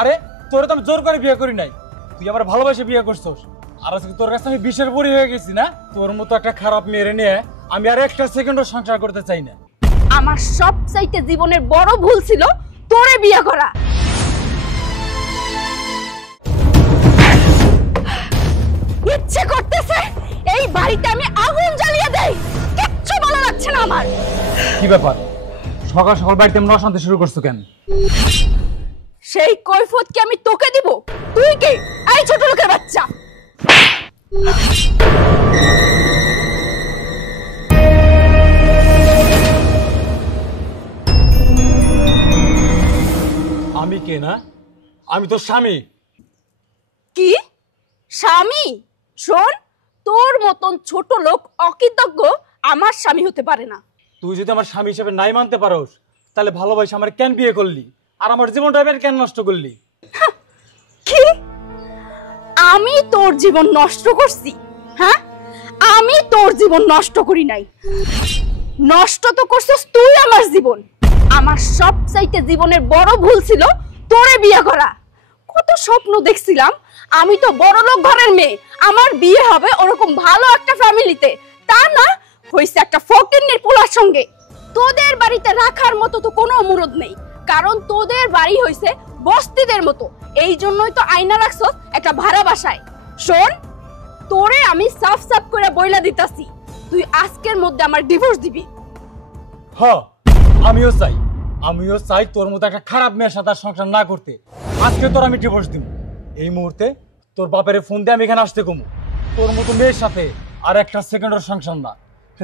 আরে তোরে তো আমি জোর করে বিয়ে করি নাই, তুই আমার ভালোবাসে বিয়ে করছস। আর আজকে তোর কাছে আমি বিষের বড়ি হয়ে গেছি না? তোর মতো একটা খারাপ মেয়েরে নিয়ে আমি আর একটা সেকেন্ডও সংসার করতে চাই না। আমার সবচাইতে জীবনের বড় ভুল ছিল তোরে বিয়ে করা। ইচ্ছে করতেছে এই বাড়িতে আমি আগুন জ্বালিয়ে দেই, কিচ্ছু ভালো লাগছে না আমার। কি ব্যাপার, সকাল সকাল বাড়িতে এমন অশান্তি শুরু করছো কেন? সেই কৈফিয়ত কি আমি তোকে দিব? তুই কে? এই ছোট লোকের বাচ্চা। আমি কে না? আমি তোর স্বামী। কি স্বামী? শোন, তোর মতন ছোট লোক অকৃতজ্ঞ আমার স্বামী হতে পারে না। তুই যদি আমার স্বামী হিসেবে নাই মানতে পারোস, তাহলে ভালোবাসা আমার কেন বিয়ে করলি আর আমার জীবনটা এবার কেন নষ্ট করলি? কি? আমি তোর জীবন নষ্ট করছি? হ্যাঁ, আমি তোর জীবন নষ্ট করি নাই, নষ্ট তো করছিস তুই আমার জীবন। আমার সবচাইতে জীবনের বড় ভুল ছিল তোরে বিয়ে করা। কত স্বপ্ন দেখছিলাম, আমি তো বড়লোক ঘরের মেয়ে, আমার বিয়ে হবে ওরকম ভালো একটা ফ্যামিলিতে, তা না হইছে একটা ফকিন্নির পোলার সঙ্গে। তোদের বাড়িতে রাখার মতো তো কোনো মুরদ নেই, কারণ তোদের বাড়ি হইছে বস্তিদের মতো, এই জন্যই তো আয়না রাখছস একটা ভাড়া বাসায়। শোন, তোরে আমি সাফ সাফ করে বইলা দিতাছি, তুই আজকের মধ্যে আমার ডিভোর্স দিবি। হ্যাঁ, আমিও চাই তোর মতো একটা খারাপ মেয়ের সাথে সংসার না করতে। আজকে তোর আমি ডিভোর্স দিব। এই মুহূর্তে তোর বাপের ফোন দিয়ে আমি এখানে আসতে কমু। তোর মতো মেয়ের সাথে আর একটা সেকেন্ডের সংসার না,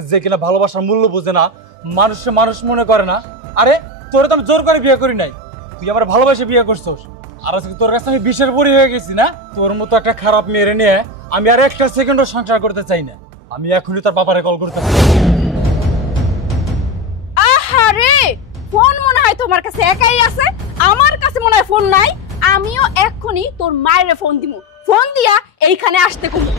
যে কিনা ভালোবাসার মূল্য বোঝে না, মানুষকে মানুষ মনে করে না। আরে তোরে তো আমি জোর করে বিয়ে করি নাই, তুই আমার ভালোবাসে বিয়ে করছস। আর আজকে তোর কাছে আমি বিষের বড়ি হয়ে গেছি না? তোর মতো একটা খারাপ মেয়েরে নিয়ে আমি আর একটা সেকেন্ডও সংসার করতে চাই না। আমি এখনই তোর বাবারে কল করতে চাই। আহারে, ফোন মনে হয় তোমার কাছে একাই আছে, আমার কাছে মনে হয় ফোন নাই। আমিও এক্ষুনি তোর মায়ের ফোন দিমু, ফোন দিয়া এইখানে আসতে কমু।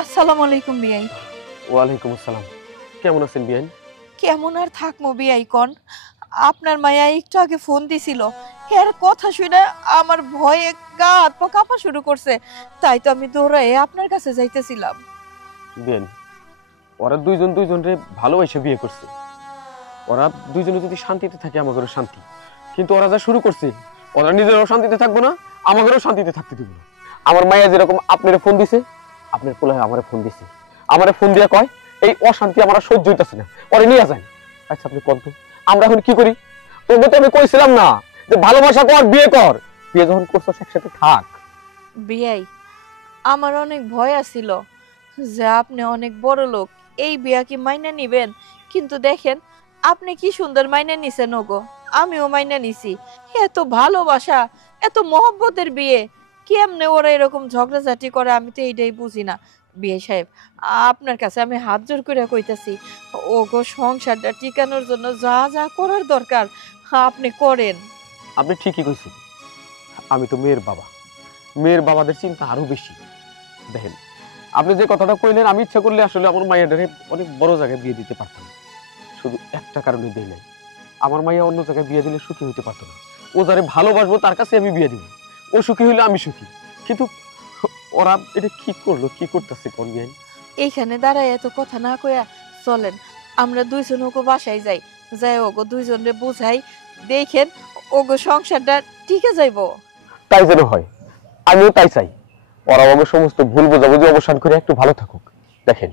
আসসালামু আলাইকুম বিয়াই। ওয়ালাইকুম আসসালাম। কেমন আছেন বিয়ান? কেমন আর থাকবো বিয়াই কোন, আপনার মায়া একটু আগে ফোন দিছিল, এর কথা শুনে আমার ভয়ে গা হাত পা কাঁপা শুরু করছে, তাই তো আমি দৌড়ায় আপনার কাছে যাইতেছিলাম। বিয়ান, ওরা দুইজনরে ভালোবাসে বিয়ে করছে। ওরা দুইজনে যদি শান্তিতে থাকে আমাদেরও শান্তি, কিন্তু ওরা যা শুরু করছে, ওরা নিজেরাও শান্তিতে থাকবো না, আমাদেরও শান্তিতে থাকতে দিব না। আমার মায়া যেরকম আপনারে ফোন দিছে, আপনার পোলায় আমারে ফোন দিছে, আমারে ফোন দিয়া কয় এই অশান্তি আমার সহ্য হইতাছে না, ওরে নিয়ে যায়। আচ্ছা আপনি কোন তো আমরা এখন কি করি? তোকে তো আমি কইছিলাম না যে ভালোবাসা কর, বিয়ে কর, বিয়ে যখন করছো একসাথে থাক। বিয়াই, আমার অনেক ভয় আছিল যে আপনি অনেক বড় লোক, এই বিয়া কি মাইনা নিবেন, কিন্তু দেখেন আপনি কি সুন্দর মাইনা নিছেন ওগো, আমিও মাইনা নিছি। এত ভালোবাসা, এত মহব্বতের বিয়ে, কেমনে ওরা এরকম ঝগড়াঝাটি করে, আমি তো এইটাই বুঝি না। বিয়ে সাহেব, আপনার কাছে আমি হাত জোর করে কইতাছি, ওগো সংসারটা টিকানোর জন্য যা যা করার দরকার আপনি করেন। আপনি ঠিকই কইছেন, আমি তো মেয়ের বাবা, মেয়ের বাবাদের চিন্তা আরো বেশি। দেখেন আপনি যে কথাটা কইলেন, আমি ইচ্ছা করলে আসলে আমার মাইয়াটারে অনেক বড় জায়গায় বিয়ে দিতে পারতাম, শুধু একটা কারণে দেই নাই, আমার মাইয়া অন্য জায়গায় বিয়ে দিলে সুখী হতে পারতো না। ও যারে ভালোবাসবো তার কাছে আমি বিয়ে দিব, ও সুখী হইলে আমি সুখী। কিন্তু ওরা এটা কি করলো, কি করতেছে কোন বিয়ে? এইখানে দাঁড়ায় এত কথা না কইয়া চলেন আমরা দুইজন ওগো বাসায় যাই, যাই ওগো দুইজনে বুঝাই, দেখেন ওগো সংসারটা টিকে যাইবো। তাই যেন হয়, আমিও তাই চাই। ওরা আমার সমস্ত ভুল বোঝাবুঝি অবসান করে একটু ভালো থাকুক। দেখেন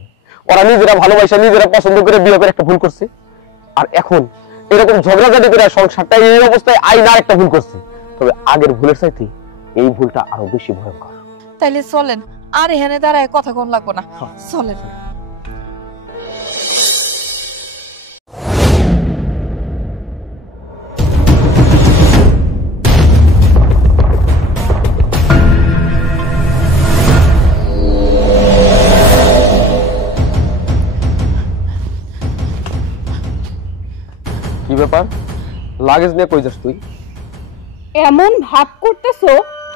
ওরা নিজেরা ভালোবাসা, নিজেরা পছন্দ করে বিয়ে করে একটা ভুল করছে, আর এখন এরকম ঝগড়াঝাটি করে সংসারটা এই অবস্থায় আইনা একটা ভুল করছে। তবে আগের ভুলের চাইতে এই ভুলটা আরো বেশি ভয়ঙ্কর। তাইলে চলেন, আর এখানে দাঁড়ায় কথা কোন লাগবো না, চলেন। ব্যাপার? লাগেজ নিয়ে কই যাস তুই? এমন ভাব করতেছো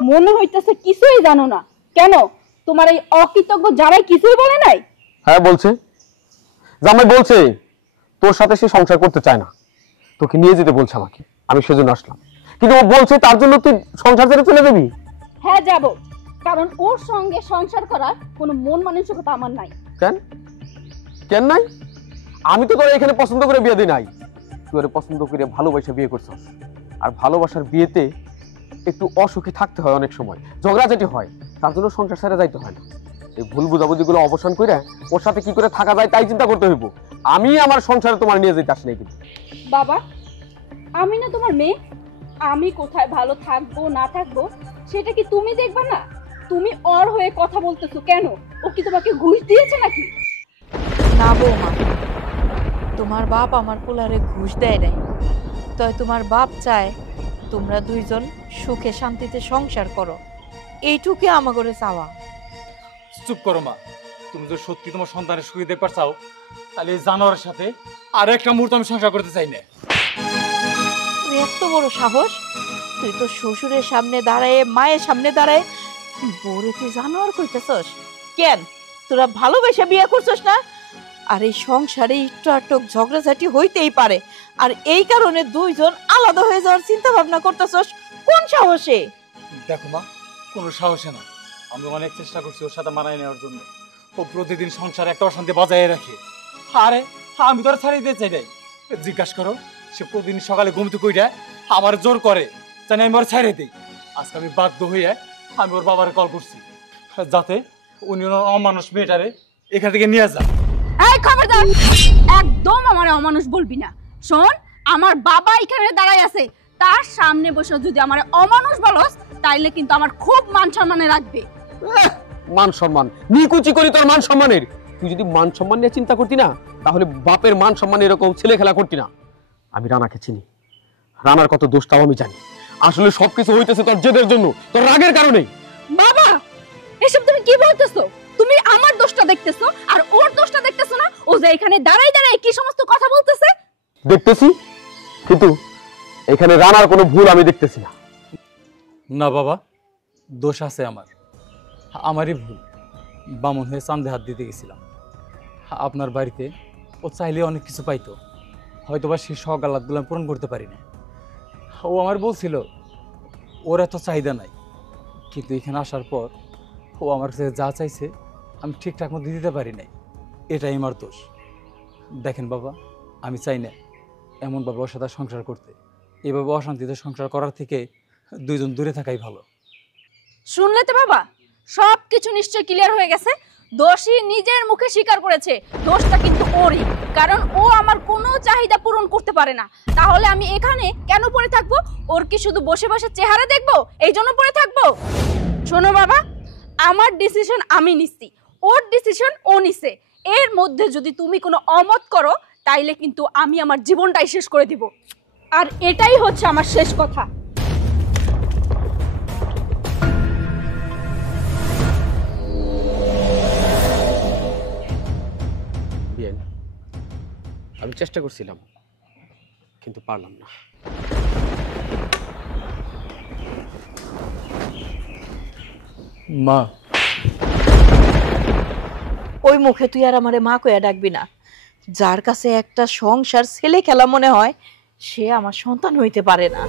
মনে হইতেছে কিছুই জানো না। কেন তোমার এই অকৃতজ্ঞ জামাই কিছুই বলে নাই? হ্যাঁ বলছে, জামাই বলছে তোর সাথে সে সংসার করতে চায় না, তোকে নিয়ে যেতে বলছে আমাকে, আমি সেজন্য আসলাম। কিন্তু ও বলছে তার জন্য তুই সংসার ছেড়ে চলে যাবি? হ্যাঁ যাব, কারণ ওর সঙ্গে সংসার করার কোনো মন মানসিকতা আমার নাই। কেন কেন নাই? আমি তো তোর এখানে পছন্দ করে বিয়ে দিই নাই, তুই ওরে পছন্দ করে ভালোবাসা বিয়ে করছিস। আর ভালোবাসার বিয়েতে একটু অসুখী থাকতে হয়, অনেক সময় ঝগড়াঝাটি হয়, তার জন্য সংসার ছেড়ে যাইতে হয় না। এই ভুল বুঝাবুঝিগুলো অবসান করে ওর সাথে কি করে থাকা যায় তাই চিন্তা করতে হইব। আমি আমার সংসারে তোমার নিয়ে যেতে আসি নাই। কিন্তু বাবা, আমি না তোমার মেয়ে, আমি কোথায় ভালো থাকবো না থাকবো সেটা কি তুমি দেখবা না? তুমি ওর হয়ে কথা বলতেছো কেন? ও কি তোমাকে ঘুষ দিয়েছে নাকি? না বৌমা, তোমার বাপ আমার পোলারে ঘুষ দেয় নাই। তাই তোমার বাপ চায় তোমরা দুইজন সুখে শান্তিতে সংসার করো, এইটুকু আমাগরে চাওয়া। চুপ করো মা, তুমি যদি সত্যি তোমার সন্তানের সুখী দেখবার চাও তাহলে এই জানোয়ারের সাথে আর একটা মুহূর্ত আমি সংসার করতে চাই না। তোর এত বড় সাহস, তুই তো শ্বশুরের সামনে দাঁড়ায়, মায়ের সামনে দাঁড়ায় বউরে তুই জানোয়ার কইতেছস কেন? তোরা ভালোবেসে বিয়ে করছস না? আর এই সংসারে একটু আটক ঝগড়াঝাটি হইতেই পারে, আর এই কারণে দুইজন আলাদা হয়ে যাওয়ার চিন্তা ভাবনা করতেছস কোন সাহসে? দেখো মা, কোনো সাহসে না। আমি অনেক চেষ্টা করছি ওর সাথে মানায় নেওয়ার জন্য। ও প্রতিদিন সংসারে একটা অশান্তি বজায় রাখে। আরে আমি তোর ছাড়িয়ে দিতে চাই নাই। জিজ্ঞাসা করো, সে প্রতিদিন সকালে ঘুমতে কইরা আমার জোর করে জানি আমি ওর ছাড়িয়ে দিই। আজকে আমি বাধ্য হয়ে আমি ওর বাবার কল করছি যাতে উনি ওনার অমানুষ মেয়েটারে এখান থেকে নিয়ে যান। এই খবরদার, একদম আমার অমানুষ বলবি না। শোন, আমার বাবা এখানে দাঁড়ায় আছে, তার সামনে বসে যদি আমার অমানুষ বলস তাইলে কিন্তু আমার খুব মান সম্মানে রাখবে। মান সম্মান নিকুচি করি তোর মান সম্মানের। তুই যদি মান সম্মান নিয়ে চিন্তা করতি না তাহলে বাপের মান সম্মান এরকম ছেলে খেলা করতি না। আমি রানাকে চিনি, রানার কত দোষ তাও আমি জানি। আসলে সবকিছু হইতেছে তোর জেদের জন্য, তোর রাগের কারণে। বাবা, এসব তুমি কি বলতেছো? তুমি আমার দোষটা দেখতেছো আর ওর দোষটা দেখতেছো না? ও যে এখানে দাঁড়াই দাঁড়াই কি সমস্ত কথা বলতেছে। দেখতেছি, কিন্তু এখানে রানার কোনো ভুল আমি দেখতেছি না। না বাবা, দোষ আছে আমারই ভুল। বামন হয়ে চাঁদে হাত দিতে গেছিলাম আপনার বাড়িতে। ও চাইলে অনেক কিছু পাইতো, হয়তোবা সেই শখ আহ্লাদগুলো আমি পূরণ করতে পারি না। ও আমার বলছিল ওর এত চাহিদা নাই, কিন্তু এখানে আসার পর ও আমার কাছে যা চাইছে আমি ঠিকঠাক মতো দিতে পারি নাই। এটাই আমার দোষ। দেখেন বাবা, আমি চাই না এমন বাবা ওর সাথে সংসার করতে। এভাবে অশান্তিতে সংসার করার থেকে দুইজন দূরে থাকাই ভালো। শুনলে তো বাবা, সবকিছু নিশ্চয় ক্লিয়ার হয়ে গেছে। দোষী নিজের মুখে স্বীকার করেছে, দোষটা কিন্তু ওরই, কারণ ও আমার কোনো চাহিদা পূরণ করতে পারে না। তাহলে আমি এখানে কেন পড়ে থাকবো? ওর কি শুধু বসে বসে চেহারা দেখবো এই জন্য পড়ে থাকবো? শোনো বাবা, আমার ডিসিশন আমি নিচ্ছি, ওর ডিসিশন ও নিছে। এর মধ্যে যদি তুমি কোনো অমত করো তাইলে কিন্তু আমি আমার জীবনটাই শেষ করে দিব। আর এটাই হচ্ছে আমার শেষ কথা। আমি চেষ্টা করছিলাম কিন্তু পারলাম না। মা, ওই মুখে তুই আর আমারে মা কইয়া ডাকবি না। যার কাছে একটা সংসার ছেলে খেলা মনে হয় সে আমার সন্তান হইতে পারে না।